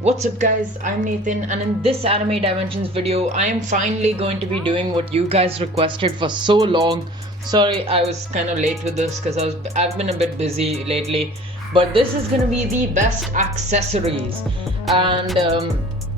What's up guys, I'm Nathan, and in this Anime Dimensions video I am finally going to be doing what you guys requested for so long. Sorry I was kind of late with this because I've been a bit busy lately, but this is going to be the best accessories. And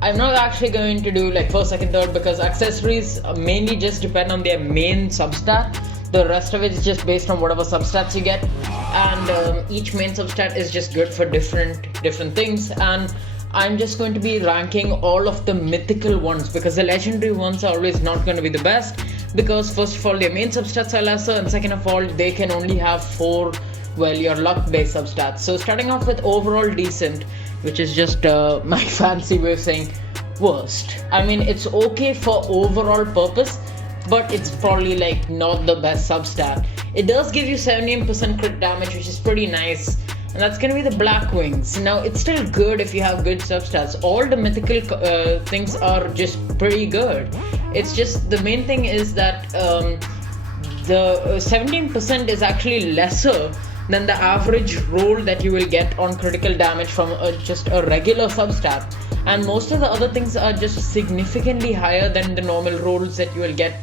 I'm not actually going to do like first, second, third, because accessories mainly just depend on their main substat. The rest of it is just based on whatever substats you get, and each main substat is just good for different things. And I'm just going to be ranking all of the mythical ones because the legendary ones are always not going to be the best, because first of all their main substats are lesser, and second of all they can only have 4, well, your luck based substats. So starting off with overall decent, which is just my fancy way of saying worst. I mean, it's okay for overall purpose, but it's probably like not the best substat. It does give you 17% crit damage, which is pretty nice, and that's gonna be the Black Wings. Now it's still good if you have good substats. All the mythical things are just pretty good. It's just the main thing is that the 17% is actually lesser than the average roll that you will get on critical damage from just a regular substat, and most of the other things are just significantly higher than the normal rolls that you will get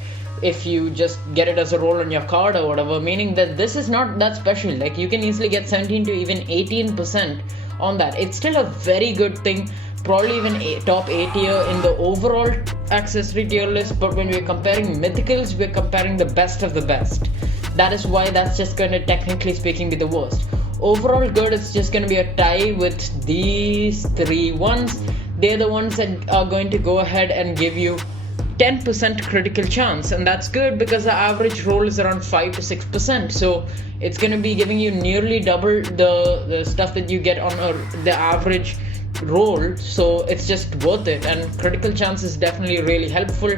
if you just get it as a roll on your card or whatever, meaning that this is not that special. Like, you can easily get 17 to even 18% on that. It's still a very good thing, probably even top A tier in the overall accessory tier list, but when we're comparing mythicals, we're comparing the best of the best. That is why that's just going to, technically speaking, be the worst. Overall good, it's just going to be a tie with these 3 ones. They're the ones that are going to go ahead and give you 10% critical chance, and that's good because the average roll is around 5 to 6%, so it's going to be giving you nearly double the stuff that you get on the average roll, so it's just worth it. And critical chance is definitely really helpful,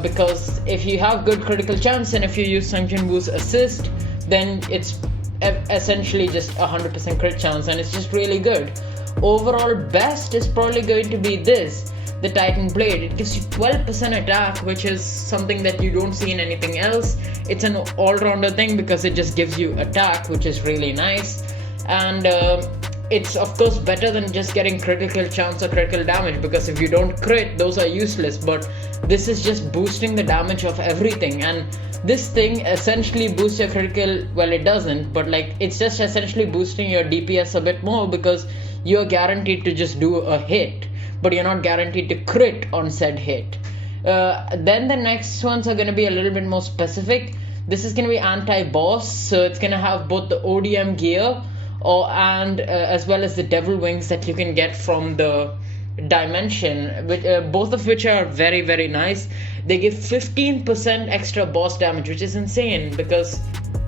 because if you have good critical chance and if you use Sunken Wu's assist, then it's essentially just 100% crit chance, and it's just really good. Overall best is probably going to be this, the Titan Blade. It gives you 12% attack, which is something that you don't see in anything else. It's an all-rounder thing because it just gives you attack, which is really nice. And it's of course better than just getting critical chance or critical damage, because if you don't crit, those are useless. But this is just boosting the damage of everything, and this thing essentially boosts your critical, well, it doesn't, but like it's just essentially boosting your DPS a bit more, because you're guaranteed to just do a hit, but you're not guaranteed to crit on said hit. Then the next ones are going to be a little bit more specific. This is going to be anti-boss, so it's going to have both the ODM gear and as well as the devil wings that you can get from the dimension, both of which are very, very nice. They give 15% extra boss damage, which is insane because,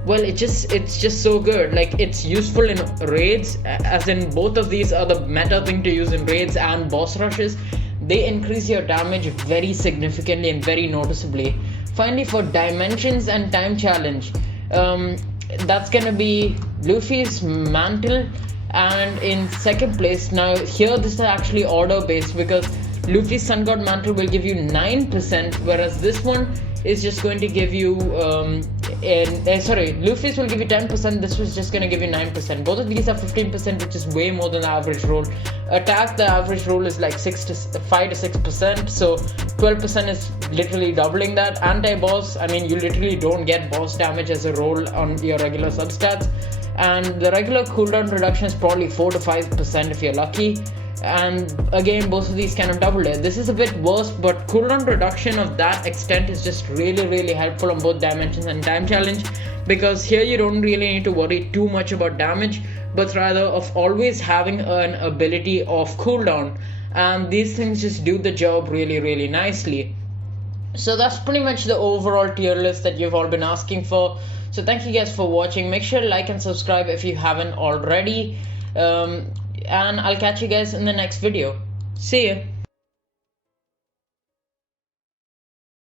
well, it's just so good. Like, it's useful in raids, as in both of these are the meta thing to use in raids and boss rushes. They increase your damage very significantly and very noticeably. Finally, for dimensions and time challenge, that's gonna be Luffy's mantle, and in second place, now here this is actually order based, because Luffy's Sun God mantle will give you 9%, whereas this one is just going to give you Luffy's will give you 10%, this was just going to give you 9%. Both of these are 15%, which is way more than the average roll. Attack, the average roll is like 5 to 6%, so 12% is literally doubling that. Anti-boss, I mean, you literally don't get boss damage as a roll on your regular substats, and the regular cooldown reduction is probably 4 to 5% if you're lucky. And again, both of these kind of double it. This is a bit worse, but cooldown reduction of that extent is just really, really helpful on both dimensions and time challenge, because here you don't really need to worry too much about damage, but rather of always having an ability of cooldown, and these things just do the job really, really nicely. So that's pretty much the overall tier list that you've all been asking for. So thank you guys for watching. Make sure to like and subscribe if you haven't already. And I'll catch you guys in the next video. See ya.